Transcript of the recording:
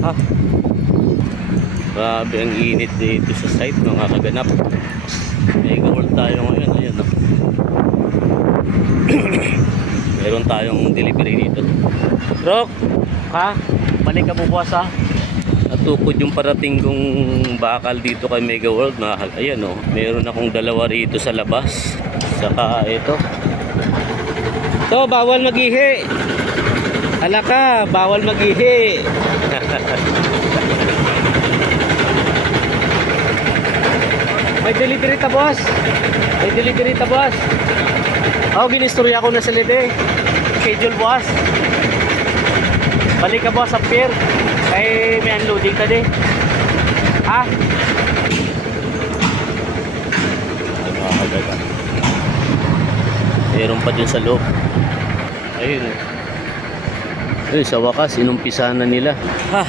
Ah, grabe ang init dito sa site mga kaganap. Mega World tayo ngayon. Ayan, oh. Meron tayong delivery dito. Rock, ha? Balik ka bubukas ha? Natukod yung parating kong bakal dito kay Mega World. Ayan oh, meron akong dalawa rito sa labas. Saka ito. To, bawal mag-ihi. Hala ka, bawal mag-ihi. May delivery ta boss. May delivery ta boss. Oh, ginistorya ko na sa lide. Schedule boss. Balik ka boss sa pier. Ay may unloading ka din. Ha? Meron pa din sa loob. Ayun. Ayun, sa wakas inumpisa na nila. Ha?